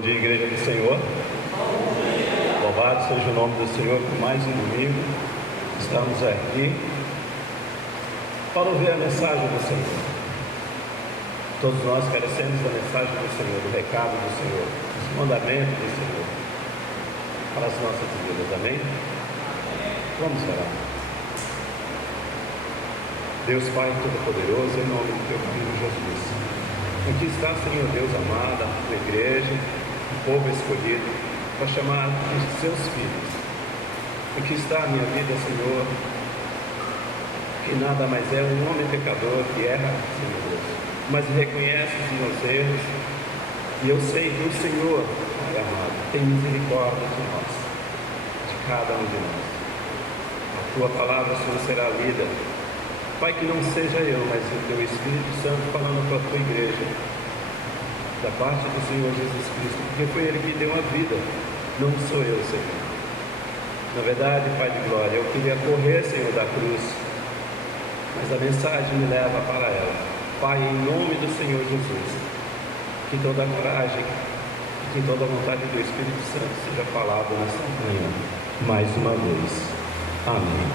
Bom dia, Igreja do Senhor. Louvado seja o nome do Senhor por mais um domingo. Estamos aqui para ouvir a mensagem do Senhor. Todos nós carecemos da mensagem do Senhor, do recado do Senhor, dos mandamentos do Senhor para as nossas vidas. Amém? Vamos orar. Deus Pai Todo-Poderoso, em nome do Teu Filho Jesus. Aqui está, Senhor Deus amado, a Tua igreja, o povo escolhido, para chamar os Seus filhos. Aqui está a minha vida, Senhor, que nada mais é um homem pecador que erra, Senhor Deus, mas reconhece os meus erros, e eu sei que o Senhor, Pai amado, tem misericórdia de nós, de cada um de nós. A Tua palavra, Senhor, será lida. Pai, que não seja eu, mas o Teu Espírito Santo falando para a Tua igreja, da parte do Senhor Jesus Cristo, porque foi Ele que deu a vida, não sou eu, Senhor. Na verdade, Pai de glória, eu queria correr, Senhor, da cruz, mas a mensagem me leva para ela. Pai, em nome do Senhor Jesus, que toda a coragem, que toda a vontade do Espírito Santo seja falada nessa manhã, mais uma vez. Amém.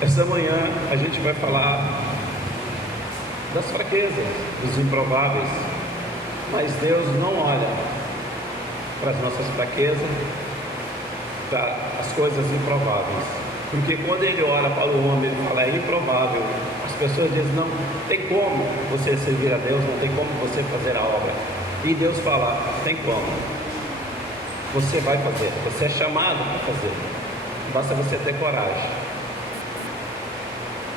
Esta manhã a gente vai falar das fraquezas, dos improváveis, mas Deus não olha para as nossas fraquezas, para as coisas improváveis, porque quando Ele olha para o homem, Ele fala, é improvável. As pessoas dizem, não tem como você servir a Deus, não tem como você fazer a obra, e Deus fala, tem como, você vai fazer, você é chamado para fazer, basta você ter coragem.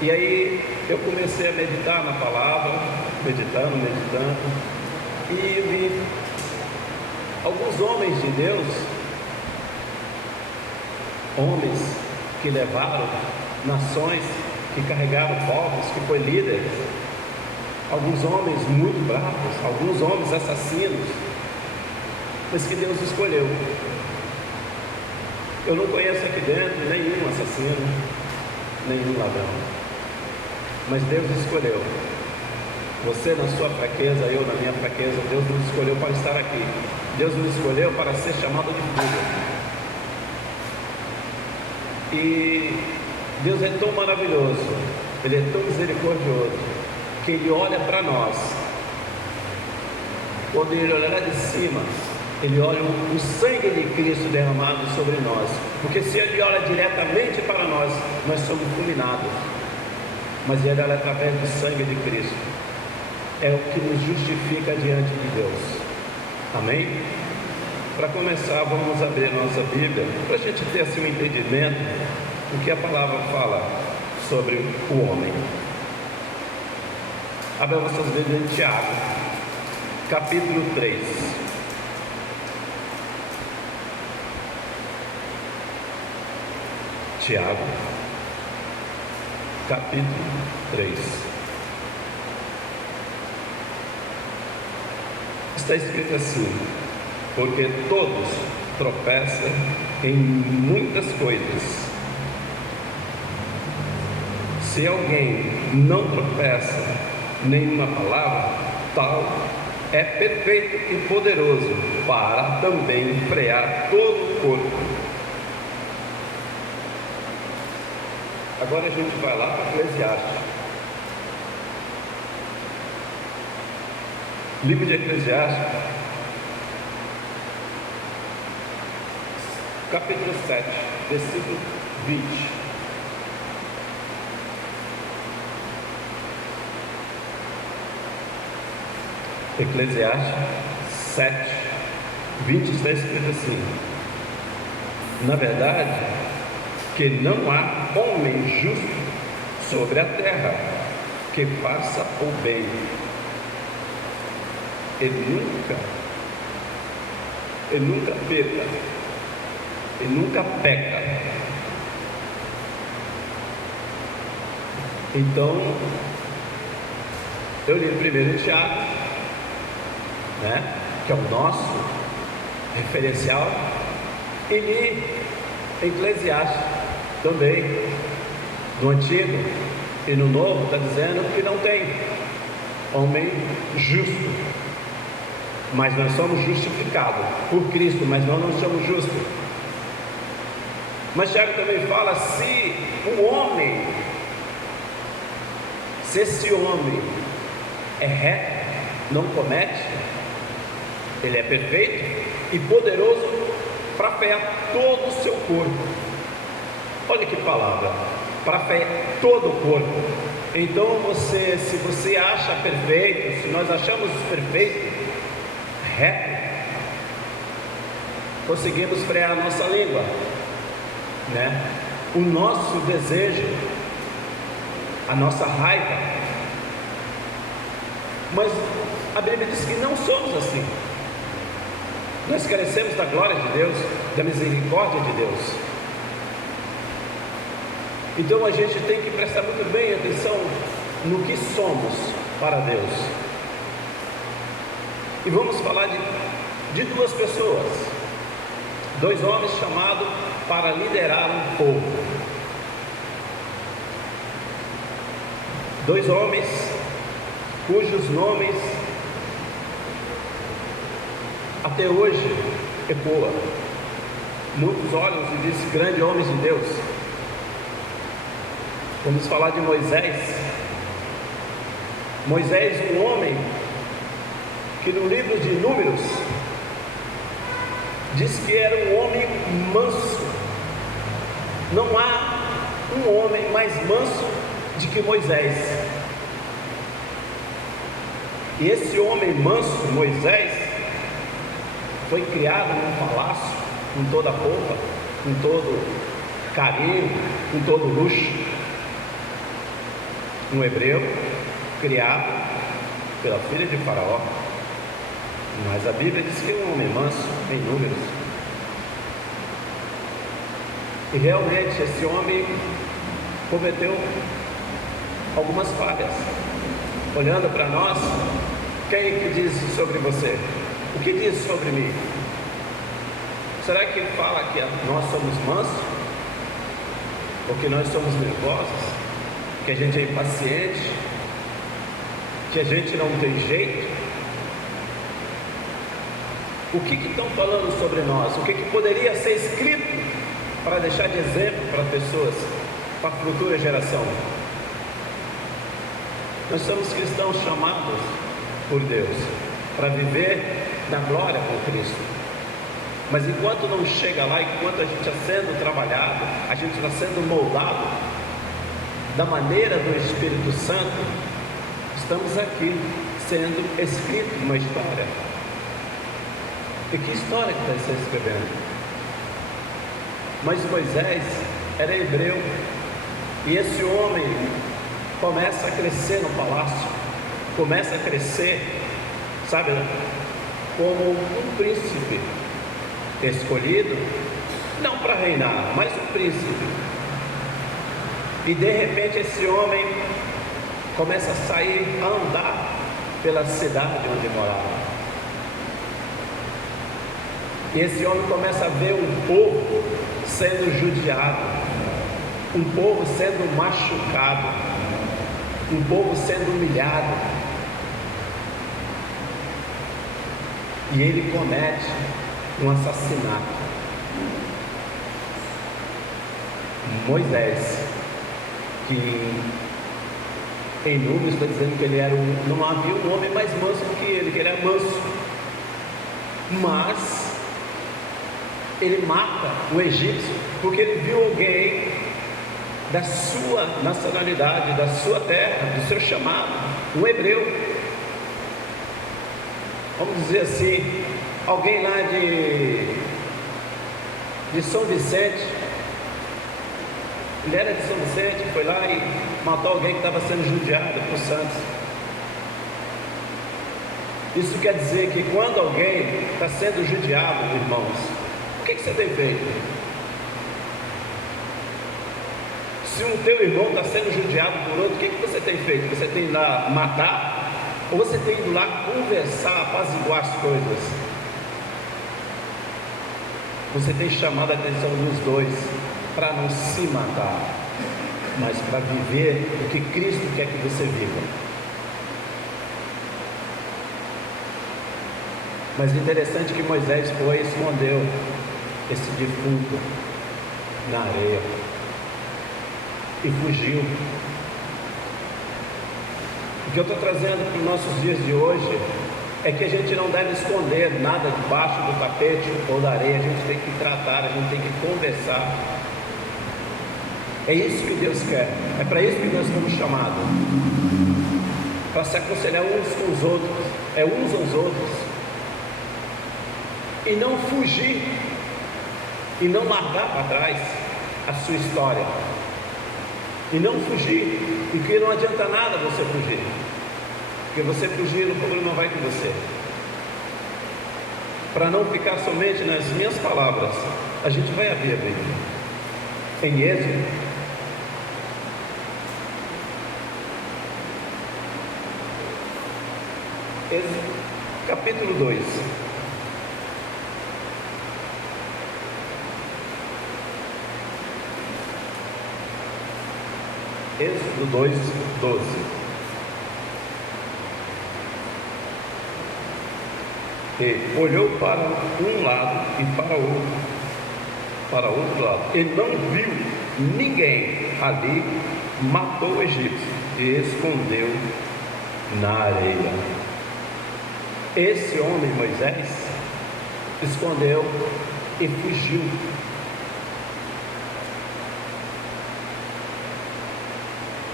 E aí eu comecei a meditar na palavra, meditando, e vi alguns homens de Deus, homens que levaram nações, que carregaram povos, que foi líderes, alguns homens muito bravos, alguns homens assassinos, mas que Deus escolheu. Eu não conheço aqui dentro nenhum assassino, nenhum ladrão, mas Deus escolheu. Você na sua fraqueza, eu na minha fraqueza, Deus nos escolheu para estar aqui. Deus nos escolheu para ser chamado de filho. E Deus é tão maravilhoso, Ele é tão misericordioso, que Ele olha para nós. Quando Ele olhar de cima, Ele olha o sangue de Cristo derramado sobre nós. Porque se Ele olha diretamente para nós, nós somos fulminados. Mas Ele olha através do sangue de Cristo. É o que nos justifica diante de Deus. Amém? Para começar, vamos abrir nossa Bíblia, para a gente ter assim um entendimento do que a palavra fala sobre o homem. Abra vossas Bíblias em Tiago, capítulo 3. Tiago, capítulo 3. Está escrito assim: porque todos tropeçam em muitas coisas. Se alguém não tropeça nenhuma palavra, tal é perfeito e poderoso para também frear todo o corpo. Agora a gente vai lá para Eclesiastes. Livro de Eclesiastes, capítulo 7, versículo 20. Eclesiastes 7, 20 está escrito assim: na verdade, que não há homem justo sobre a terra que faça o bem. Ele nunca peca, ele nunca peca. Então, eu li primeiro Tiago, né, que é o nosso referencial, e li Eclesiastes também, no Antigo e no Novo, está dizendo que não tem homem justo. mas nós somos justificados por Cristo, mas nós não somos justos. Mas Tiago também fala, se esse homem é reto, não comete, ele é perfeito e poderoso para ferir todo o seu corpo. Olha que palavra, para ferir todo o corpo. Então se você acha perfeito, se nós achamos perfeito, reto, conseguimos frear a nossa língua, né? O nosso desejo, a nossa raiva. Mas a Bíblia diz que não somos assim. Nós carecemos da glória de Deus, da misericórdia de Deus. Então a gente tem que prestar muito bem atenção no que somos para Deus. E vamos falar de duas pessoas, dois homens chamados para liderar um povo. Dois homens cujos nomes até hoje ecoam. Muitos olham e dizem grandes homens de Deus. Vamos falar de Moisés. Moisés, um homem que no livro de Números diz que era um homem manso. Não há um homem mais manso do que Moisés. E esse homem manso, Moisés, foi criado num palácio, com toda a pompa, com todo carinho, com todo luxo. Um hebreu criado pela filha de Faraó. Mas a Bíblia diz que é um homem manso em Números. E realmente esse homem cometeu algumas falhas. Olhando para nós, quem que diz sobre você? O que diz sobre mim? Será que ele fala que nós somos mansos? Ou que nós somos nervosos? Que a gente é impaciente? Que a gente não tem jeito? O que estão falando sobre nós? O que poderia ser escrito para deixar de exemplo para pessoas, para a futura geração? Nós somos cristãos chamados por Deus para viver na glória com Cristo. Mas enquanto não chega lá, enquanto a gente está sendo trabalhado, a gente está sendo moldado da maneira do Espírito Santo, estamos aqui sendo escrito uma história. E que história que está se escrevendo? Mas Moisés era hebreu, e esse homem começa a crescer no palácio, começa a crescer, sabe, como um príncipe escolhido, não para reinar, mas um príncipe. E de repente esse homem começa a sair, a andar pela cidade onde morava. E esse homem começa a ver um povo sendo judiado, um povo sendo machucado, um povo sendo humilhado. E ele comete um assassinato. Moisés, que em Números está dizendo que ele era não havia um homem mais manso do que ele, que ele era manso. Mas ele mata o egípcio porque ele viu alguém da sua nacionalidade, da sua terra, do seu chamado, um hebreu. Vamos dizer assim, alguém lá de São Vicente. Ele era de São Vicente, foi lá e matou alguém que estava sendo judiado por Santos. Isso quer dizer que quando alguém está sendo judiado, irmãos, o que você tem feito? Se o teu irmão está sendo judiado por outro, o que você tem feito? Você tem ido lá matar? Ou você tem ido lá conversar, apaziguar as coisas? Você tem chamado a atenção dos dois para não se matar, mas para viver o que Cristo quer que você viva. Mas interessante que Moisés foi e escondeu esse defunto na areia e fugiu. O que eu estou trazendo para os nossos dias de hoje é que a gente não deve esconder nada debaixo do tapete ou da areia. A gente tem que tratar, a gente tem que conversar. É isso que Deus quer, é para isso que nós fomos chamados, para se aconselhar uns com os outros, uns aos outros, e não fugir, e não largar para trás a sua história, e não fugir, porque não adianta nada você fugir, porque você fugir, o problema vai com você. Para não ficar somente nas minhas palavras, a gente vai abrir a Bíblia em Êxodo, capítulo 2. Êxodo 2, 12. E olhou para um lado e para outro lado, e não viu ninguém ali, matou o egípcio e escondeu na areia. Esse homem, Moisés, escondeu e fugiu.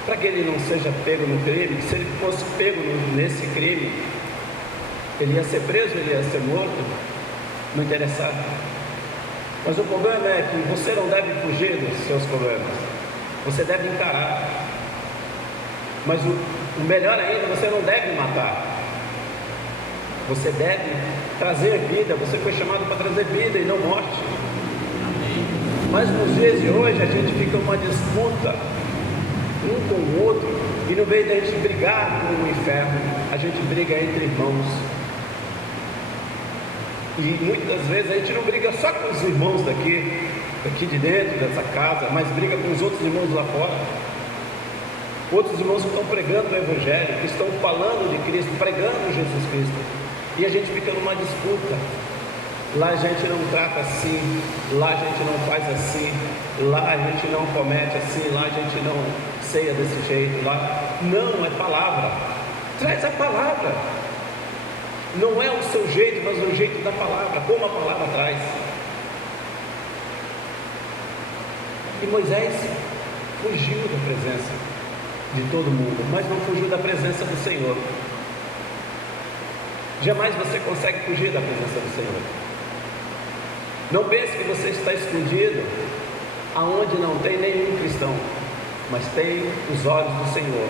Para que ele não seja pego no crime, se ele fosse pego nesse crime, ele ia ser preso, ele ia ser morto, não interessava. Mas o problema é que você não deve fugir dos seus problemas, você deve encarar. Mas o melhor ainda, você não deve matar. Você deve trazer vida. Você foi chamado para trazer vida e não morte. Amém. Mas nos dias de hoje a gente fica uma disputa um com o outro, e no vez de a gente brigar com o inferno, a gente briga entre irmãos. E muitas vezes a gente não briga só com os irmãos daqui de dentro dessa casa, mas briga com os outros irmãos lá fora. Outros irmãos que estão pregando o Evangelho, que estão falando de Cristo, pregando Jesus Cristo. E a gente fica numa disputa. Lá a gente não trata assim, lá a gente não faz assim, lá a gente não comete assim, lá a gente não ceia desse jeito, lá. Não, é palavra. Traz a palavra. Não é o seu jeito, mas o jeito da palavra, como a palavra traz. E Moisés fugiu da presença de todo mundo, mas não fugiu da presença do Senhor. Jamais você consegue fugir da presença do Senhor. Não pense que você está escondido aonde não tem nenhum cristão, mas tem os olhos do Senhor,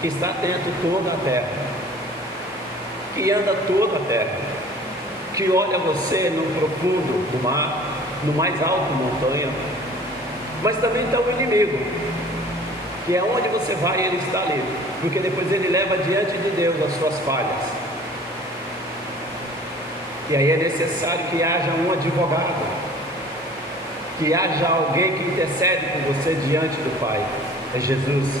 que está atento toda a terra, que anda toda a terra, que olha você no profundo do mar, no mais alto montanha, mas também está o inimigo, que é onde você vai, ele está ali, porque depois ele leva diante de Deus as suas falhas. E aí é necessário que haja um advogado, que haja alguém que intercede por você diante do Pai, é Jesus.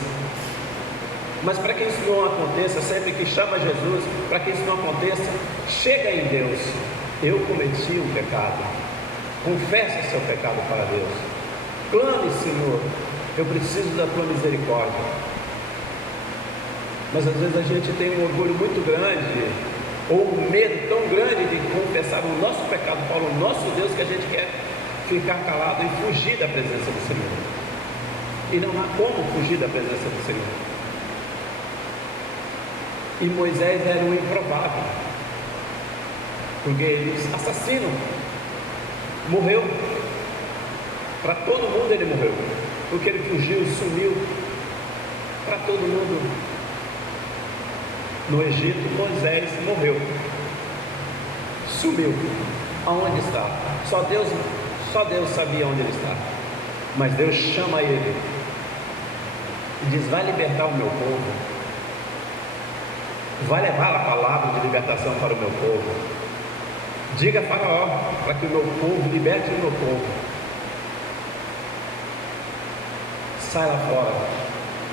Mas para que isso não aconteça, sempre que chama Jesus, para que isso não aconteça, chega em Deus. Eu cometi um pecado, confesse seu pecado para Deus, clame, Senhor, eu preciso da tua misericórdia. Mas às vezes a gente tem um orgulho muito grande, ou um medo tão grande de confessar o nosso pecado para o nosso Deus, que a gente quer ficar calado e fugir da presença do Senhor. E não há como fugir da presença do Senhor. E Moisés era um improvável, porque ele, assassino, morreu. Para todo mundo ele morreu, porque ele fugiu, sumiu. Para todo mundo. No Egito, Moisés morreu, sumiu. Aonde está? Só Deus sabia onde ele está. Mas Deus chama ele e diz: vai libertar o meu povo, vai levar a palavra de libertação para o meu povo. Diga a Faraó para que o meu povo liberte o meu povo. Sai lá fora,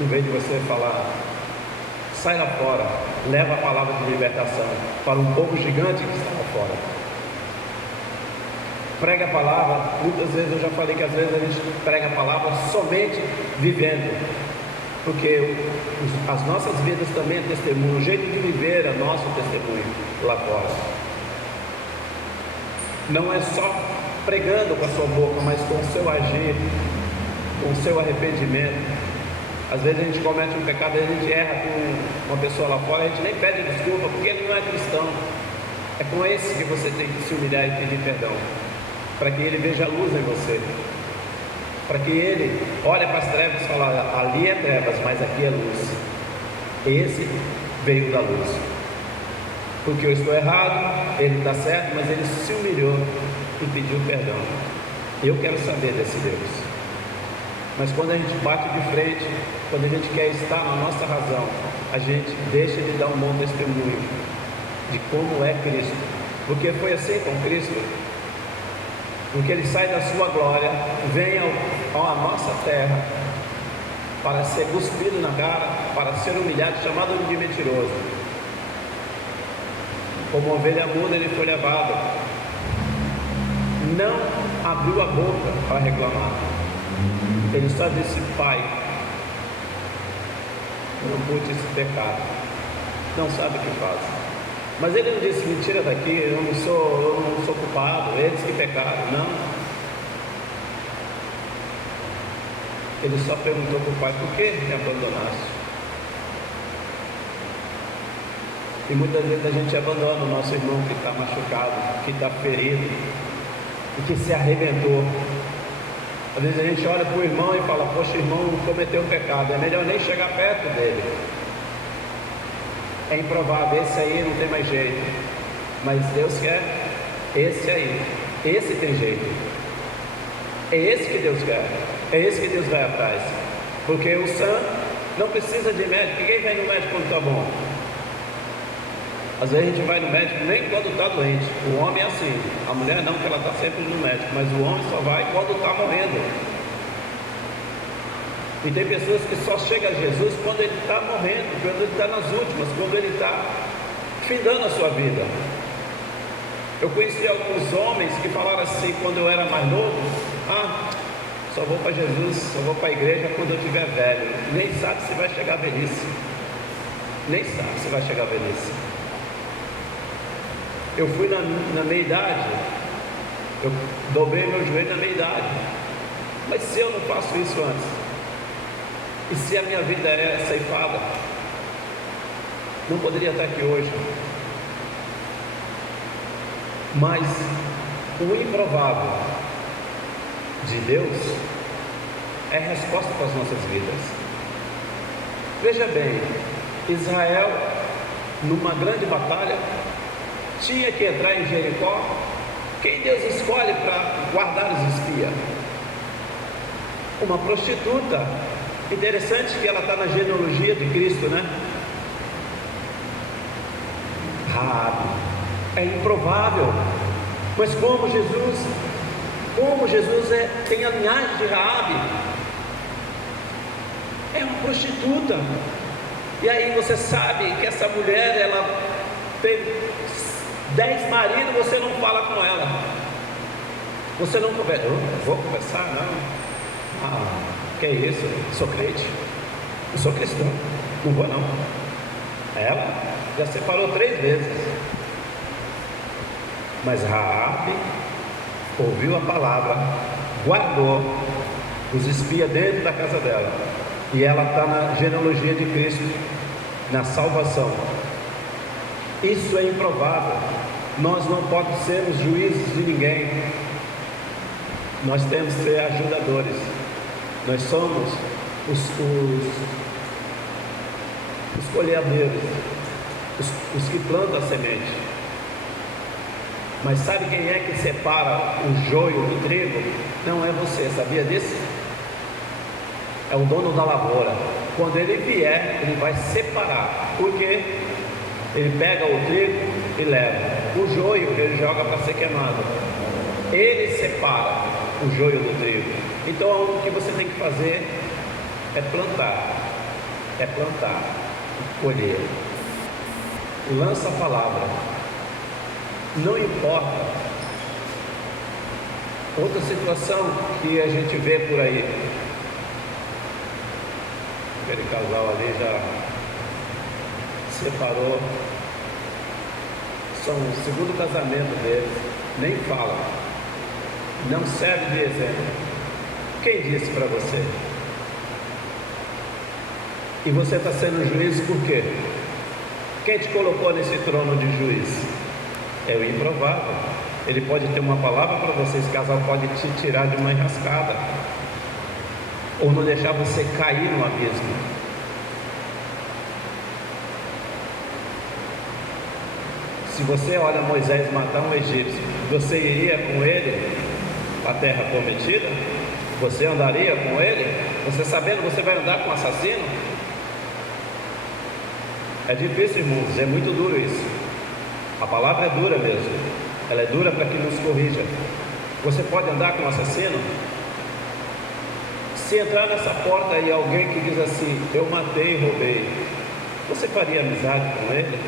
em vez de você falar, sai lá fora, leva a palavra de libertação para um povo gigante que está lá fora. Prega a palavra, muitas vezes eu já falei que às vezes a gente prega a palavra somente vivendo, porque as nossas vidas também é testemunho, o jeito de viver é nosso testemunho lá fora. Não é só pregando com a sua boca, mas com o seu agir, com o seu arrependimento. Às vezes a gente comete um pecado, a gente erra com uma pessoa lá fora, a gente nem pede desculpa, porque ele não é cristão. É com esse que você tem que se humilhar e pedir perdão, para que ele veja a luz em você, para que ele olhe para as trevas e fale: ali é trevas, mas aqui é luz. Esse veio da luz, porque eu estou errado, ele está certo, mas ele se humilhou e pediu perdão. Eu quero saber desse Deus. Mas quando a gente bate de frente, quando a gente quer estar na nossa razão, a gente deixa de dar um bom testemunho de como é Cristo, porque foi assim com Cristo, porque Ele sai da sua glória, vem à nossa terra, para ser cuspido na cara, para ser humilhado, chamado de mentiroso. Como ovelha muda, Ele foi levado, não abriu a boca para reclamar. Ele só disse: Pai, eu não pude esse pecado, não sabe o que faz. Mas ele não disse: me tira daqui, eu não sou culpado, eles que pecaram. Não. Ele só perguntou para o Pai: por que me abandonaste? E muitas vezes a gente abandona o nosso irmão que está machucado, que está ferido e que se arrebentou. Às vezes a gente olha para o irmão e fala: poxa, o irmão cometeu um pecado, é melhor nem chegar perto dele. É improvável, esse aí não tem mais jeito. Mas Deus quer esse aí, esse tem jeito. É esse que Deus quer, é esse que Deus vai atrás. Porque o santo não precisa de médico. Ninguém vai no médico quando está bom. Às vezes a gente vai no médico nem quando está doente. O homem é assim, a mulher não, que ela está sempre no médico, mas o homem só vai quando está morrendo. E tem pessoas que só chegam a Jesus quando ele está morrendo, quando ele está nas últimas, quando ele está findando a sua vida. Eu conheci alguns homens que falaram assim quando eu era mais novo: só vou para Jesus, só vou para a igreja quando eu estiver velho. Nem sabe se vai chegar a velhice. Nem sabe se vai chegar a velhice. Eu fui na meia-idade, eu dobrei meu joelho na meia-idade. Mas se eu não faço isso antes, e se a minha vida é ceifada, não poderia estar aqui hoje. Mas o improvável de Deus é resposta para as nossas vidas. Veja bem, Israel, numa grande batalha, tinha que entrar em Jericó. Quem Deus escolhe para guardar os espias? Uma prostituta. Interessante que ela está na genealogia de Cristo, né? Raabe. É improvável, mas como Jesus tem a linhagem de Raabe, é uma prostituta. E aí você sabe que essa mulher, ela tem 10 maridos, você não fala com ela, você não conversa. Eu não vou conversar, não. Que é isso? Eu sou crente, eu sou cristão, não vou não. Ela já separou 3 vezes. Mas Raabe ouviu a palavra, guardou os espias dentro da casa dela, e ela está na genealogia de Cristo, na salvação. Isso é improvável. Nós não podemos sermos juízes de ninguém. Nós temos que ser ajudadores. Nós somos os colhedeiros, os que plantam a semente. Mas sabe quem é que separa o joio do trigo? Não é você, sabia disso? É o dono da lavoura. Quando ele vier, ele vai separar. Por quê? Ele pega o trigo e leva. O joio ele joga para ser queimado. Ele separa o joio do trigo. Então o que você tem que fazer é plantar, colher. Lança a palavra. Não importa. Outra situação que a gente vê por aí. Aquele casal ali já separou. São o segundo casamento deles. Nem fala. Não serve de exemplo. Quem disse para você? E você está sendo juiz por quê? Quem te colocou nesse trono de juiz? É o improvável. Ele pode ter uma palavra para você. Esse casal pode te tirar de uma enrascada, ou não deixar você cair no abismo. Se você olha Moisés matar um egípcio, você iria com ele para a terra prometida? Você andaria com ele? Você sabendo que você vai andar com um assassino? É difícil, irmãos, é muito duro isso. A palavra é dura mesmo. Ela é dura para que nos corrija. Você pode andar com um assassino? Se entrar nessa porta e alguém que diz assim, eu matei e roubei, você faria amizade com ele?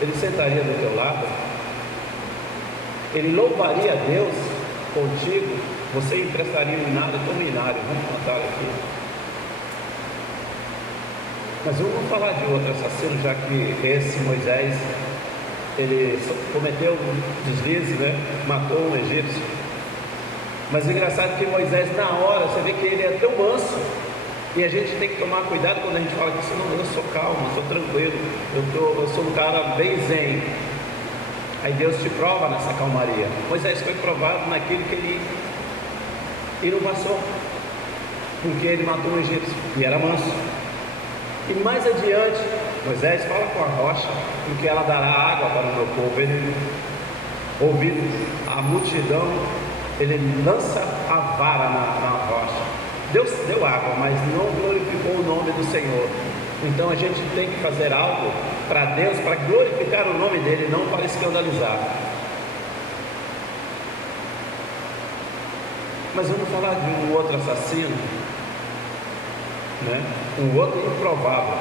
Ele sentaria do teu lado? Ele louvaria a Deus contigo? Você emprestaria um inário, toma um inário, vamos contar aqui. Mas eu vou falar de outro assassino, já que esse Moisés, ele cometeu um deslize, né? Matou um egípcio. Mas é engraçado que Moisés, na hora, você vê que ele é tão manso. E a gente tem que tomar cuidado quando a gente fala que eu sou calmo, eu sou tranquilo, eu sou um cara bem zen. Aí Deus te prova nessa calmaria. Moisés foi provado naquilo que ele não passou, porque ele matou um egípcio e era manso. E mais adiante, Moisés fala com a rocha, porque ela dará água para o meu povo. Ele, ouvindo a multidão, ele lança a vara na rocha. Deus deu água, mas não glorificou o nome do Senhor. Então a gente tem que fazer algo para Deus, para glorificar o nome dele, não para escandalizar. Mas vamos falar de um outro assassino, né? Um outro improvável.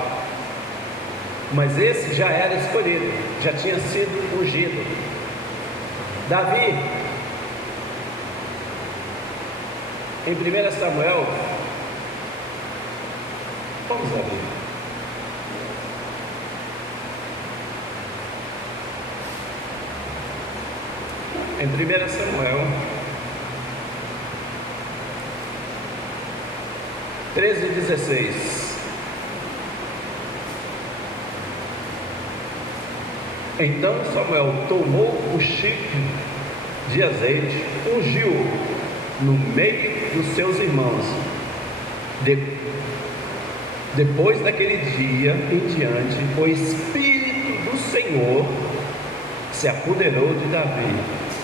Mas esse já era escolhido, já tinha sido ungido. Davi, em 1 Samuel, vamos abrir. Em 1 Samuel 13:16. Então Samuel tomou o chifre de azeite, ungiu no meio dos seus irmãos. Depois daquele dia em diante, o Espírito do Senhor se apoderou de Davi.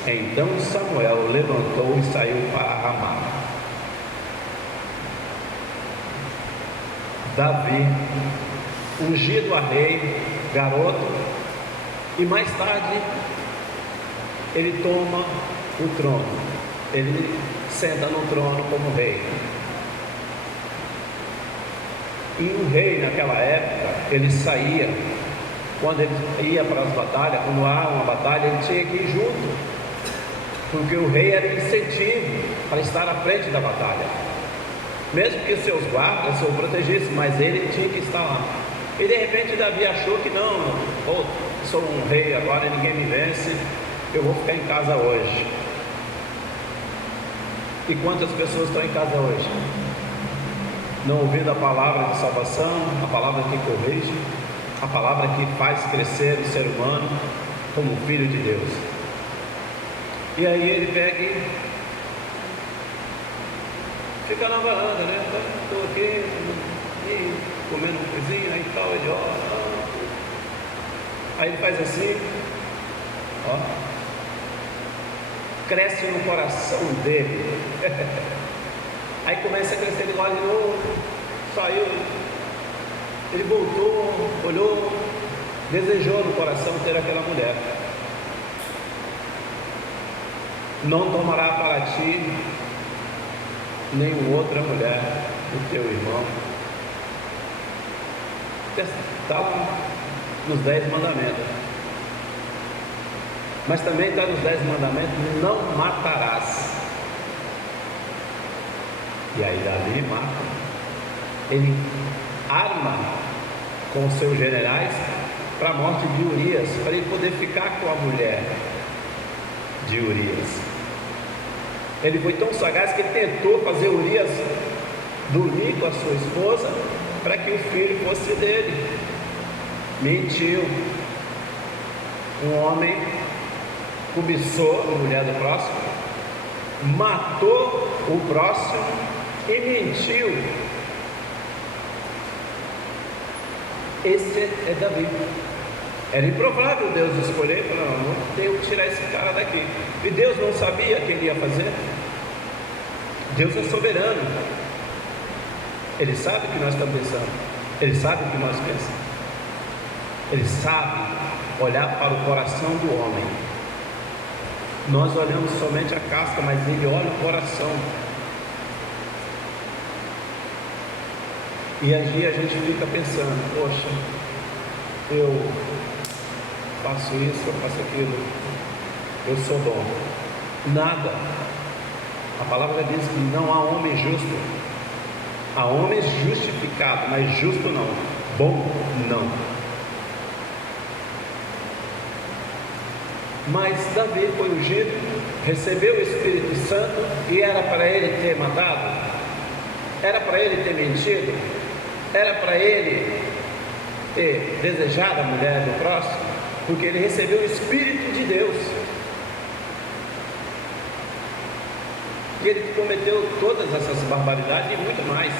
Então Samuel levantou e saiu para Ramá. Davi, ungido a rei, garoto, e mais tarde ele toma o trono, ele senta no trono como rei. E o rei naquela época, ele saía, quando ele ia para as batalhas, quando há uma batalha, ele tinha que ir junto, porque o rei era incentivo para estar à frente da batalha, mesmo que seus guardas o protegessem, mas ele tinha que estar lá. E de repente Davi achou que não, sou um rei agora, ninguém me vence, eu vou ficar em casa hoje. E quantas pessoas estão em casa hoje? Não ouvindo a palavra de salvação, a palavra que corrige, a palavra que faz crescer o ser humano como filho de Deus. E aí ele pega e fica na varanda, né? Estou aqui comendo um coisinho, aí tal, ele ora. Aí ele faz assim, ó, cresce no coração dele. Aí começa a crescer, ele olha de novo, saiu, ele voltou, olhou, desejou no coração ter aquela mulher. Não tomará para ti nenhuma outra mulher do teu irmão. Está lá nos 10 mandamentos. Mas também está nos 10 mandamentos: não matarás. E aí Davi mata. Ele arma com os seus generais para a morte de Urias, para ele poder ficar com a mulher de Urias. Ele foi tão sagaz que ele tentou fazer Urias dormir com a sua esposa para que o filho fosse dele. Mentiu. Um homem cobiçou a mulher do próximo, matou o próximo e mentiu. Esse é Davi. Era improvável Deus escolher, não tenho que tirar esse cara daqui. E Deus não sabia o que ele ia fazer. Deus é soberano. Ele sabe o que nós estamos pensando. Ele sabe o que nós pensamos. Ele sabe olhar para o coração do homem. Nós olhamos somente a casca, mas ele olha o coração. E aí a gente fica pensando: poxa, eu faço isso, eu faço aquilo, eu sou bom. Nada. A palavra diz que não há homem justo. Há homens justificados, mas justo não. Bom, não. Mas Davi foi ungido, recebeu o Espírito Santo, e era para ele ter matado? Era para ele ter mentido? Era para ele ter desejado a mulher do próximo? Porque ele recebeu o Espírito de Deus. E ele cometeu todas essas barbaridades e muito mais.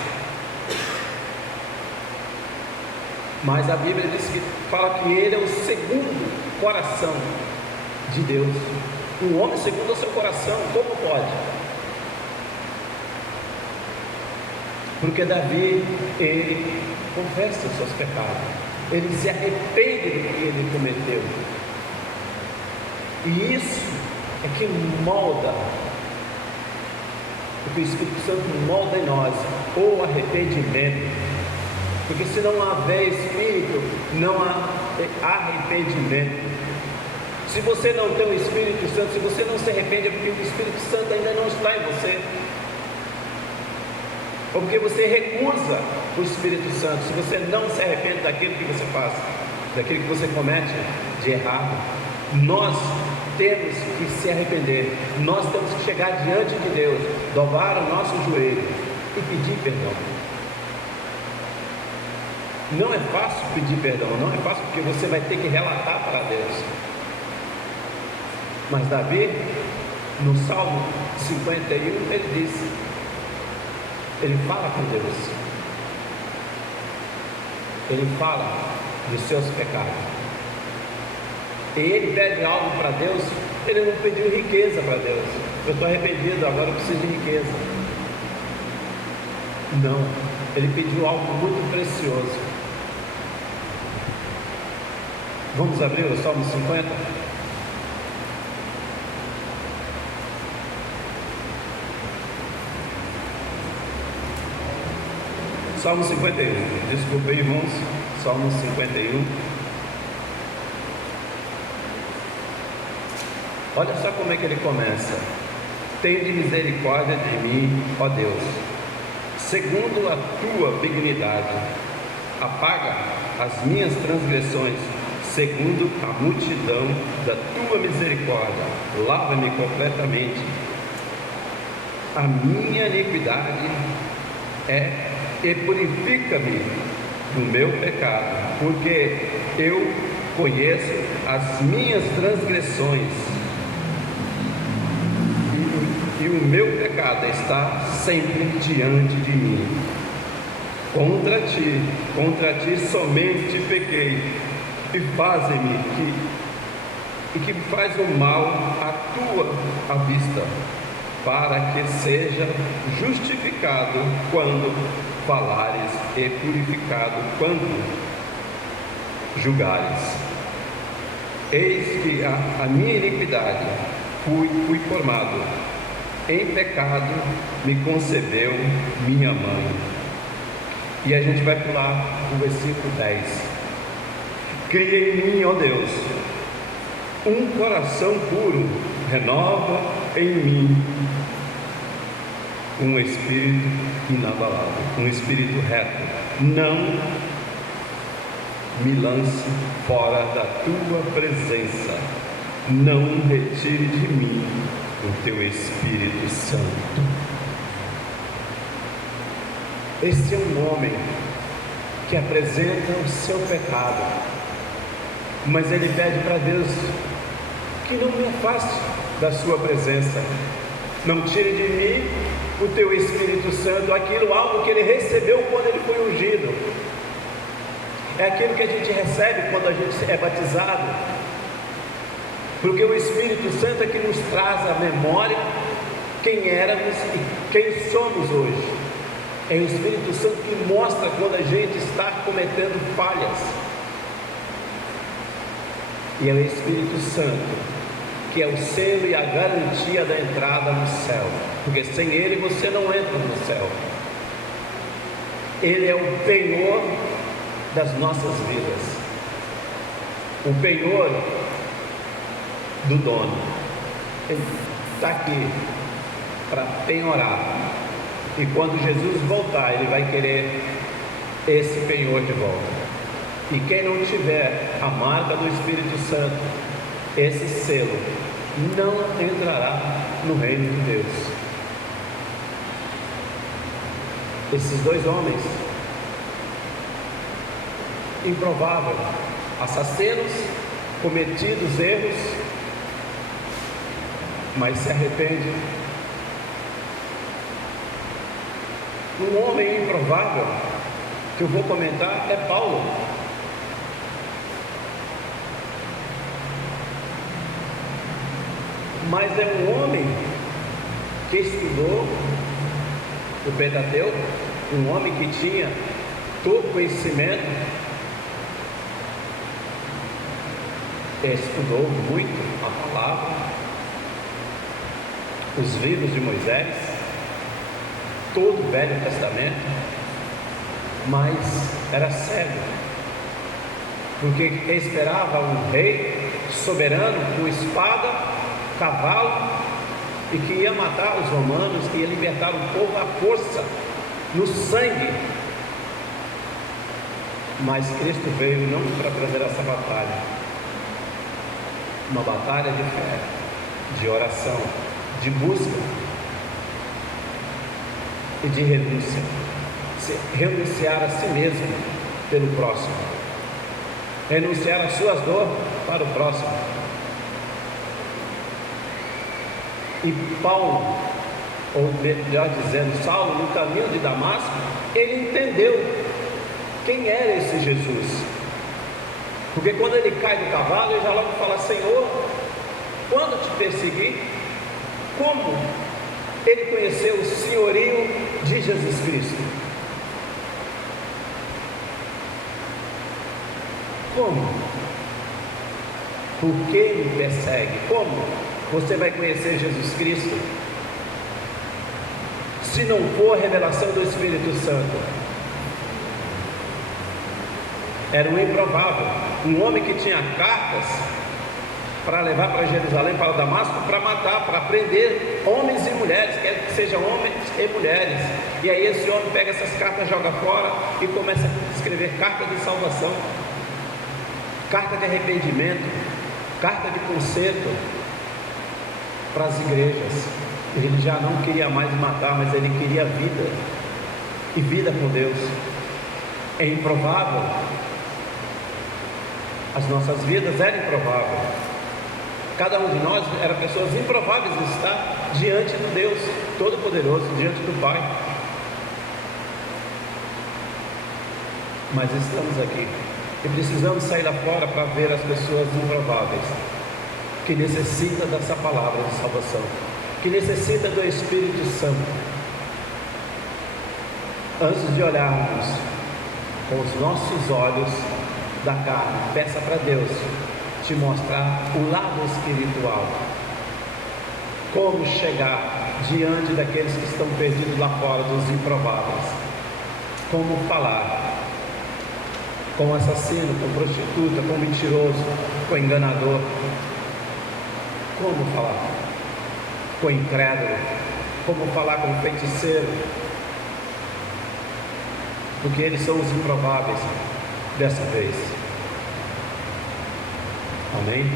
Mas a Bíblia diz que fala que ele é o segundo coração de Deus. Um homem segundo o seu coração, como pode? Porque Davi, ele confessa os seus pecados, ele se arrepende do que ele cometeu, e isso é que molda, porque o Espírito Santo molda em nós o arrependimento. Porque se não houver Espírito, não há arrependimento. Se você não tem o Espírito Santo, se você não se arrepende, é porque o Espírito Santo ainda não está em você, ou porque você recusa o Espírito Santo. Se você não se arrepende daquilo que você faz, daquilo que você comete de errado, nós temos que se arrepender. Nós temos que chegar diante de Deus, dobrar o nosso joelho e pedir perdão. Não é fácil pedir perdão, não é fácil, porque você vai ter que relatar para Deus. Mas Davi, no Salmo 51, ele disse, ele fala com Deus, ele fala dos seus pecados, e ele pede algo para Deus. Ele não pediu riqueza para Deus: eu estou arrependido, agora eu preciso de riqueza. Não, ele pediu algo muito precioso. Vamos abrir o Salmo 50? Salmo 51, desculpem, irmãos, Salmo 51. Olha só como é que ele começa: tende misericórdia de mim, ó Deus, segundo a tua benignidade, apaga as minhas transgressões, segundo a multidão da tua misericórdia, lava-me completamente. A minha iniquidade e purifica-me do meu pecado, porque eu conheço as minhas transgressões, e o meu pecado está sempre diante de mim. Contra ti somente pequei, e faz-me que faz o mal à tua vista, para que seja justificado quando falares e purificado quando julgares. Eis que a minha iniquidade fui formado, em pecado me concebeu minha mãe. E a gente vai pular o versículo 10. Cria em mim, ó Deus, Um coração puro renova em mim um espírito inabalável, um espírito reto. Não me lance fora da tua presença, não retire de mim o teu Espírito Santo. Esse é um homem que apresenta o seu pecado, mas ele pede para Deus que não me afaste da sua presença, não tire de mim o teu Espírito Santo, algo que ele recebeu quando ele foi ungido. É aquilo que a gente recebe quando a gente é batizado, porque o Espírito Santo é que nos traz à memória quem éramos e quem somos hoje. É o Espírito Santo que mostra quando a gente está cometendo falhas, e é o Espírito Santo que é o selo e a garantia da entrada no céu, porque sem ele você não entra no céu. Ele é o penhor das nossas vidas, o penhor do dono. Ele está aqui para penhorar, e quando Jesus voltar, ele vai querer esse penhor de volta. E quem não tiver a marca do Espírito Santo, esse selo, não entrará no reino de Deus. Esses dois homens, improvável, assassinos, cometidos erros, mas se arrependem. Um homem improvável que eu vou comentar é Paulo. Mas é um homem que estudou o Pentateuco, um homem que tinha todo conhecimento, estudou muito a palavra, os livros de Moisés, todo o Velho Testamento, mas era cego, porque esperava um rei soberano com espada, cavalo, e que ia matar os romanos, que ia libertar o povo à força, no sangue. Mas Cristo veio não para trazer essa batalha, uma batalha de fé, de oração, de busca e de renúncia, renunciar a si mesmo pelo próximo, renunciar às suas dores para o próximo. E Paulo, ou melhor dizendo, Saulo, no caminho de Damasco, ele entendeu quem era esse Jesus, porque quando ele cai do cavalo, ele já logo fala: Senhor, quando te persegui, como ele conheceu o senhorio de Jesus Cristo? Como? Por que me persegue? Como você vai conhecer Jesus Cristo se não for revelação do Espírito Santo? Era um improvável, um homem que tinha cartas para levar para Jerusalém, para Damasco, para matar, para prender homens e mulheres, quer que sejam homens e mulheres. E aí esse homem pega essas cartas, joga fora e começa a escrever carta de salvação, carta de arrependimento, carta de conserto para as igrejas. Ele já não queria mais matar, mas ele queria vida, e vida com Deus. É improvável, as nossas vidas eram improváveis, cada um de nós era pessoas improváveis de estar diante do Deus Todo-Poderoso, diante do Pai. Mas estamos aqui e precisamos sair lá fora para ver as pessoas improváveis, que necessitam dessa palavra de salvação, que necessita do Espírito Santo. Antes de olharmos com os nossos olhos da carne, peça para Deus te mostrar o lado espiritual, como chegar diante daqueles que estão perdidos lá fora, dos improváveis, como falar com o assassino, com a prostituta, com o mentiroso, com o enganador, como falar com o incrédulo, como falar com o feiticeiro, porque eles são os improváveis dessa vez. Amém?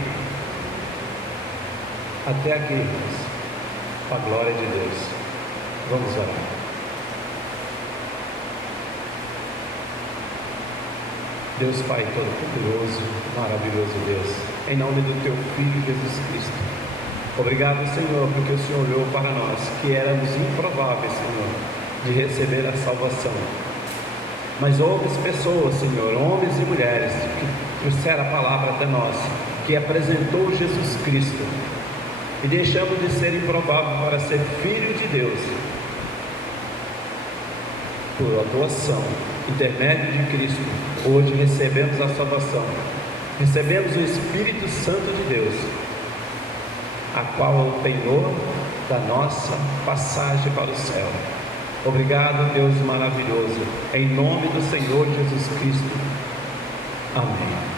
Até aqui, irmãos, com a glória de Deus. Vamos orar. Deus Pai Todo-Poderoso, maravilhoso Deus, em nome do Teu Filho Jesus Cristo, obrigado, Senhor, porque o Senhor olhou para nós, que éramos improváveis, Senhor, de receber a salvação. Mas houve pessoas, Senhor, homens e mulheres, que trouxeram a palavra até nós, que apresentou Jesus Cristo, e deixamos de ser improvável para ser filho de Deus, por atuação, intermédio de Cristo. Hoje recebemos a salvação, recebemos o Espírito Santo de Deus, a qual é o penhor da nossa passagem para o céu. Obrigado, Deus maravilhoso, em nome do Senhor Jesus Cristo. Amém.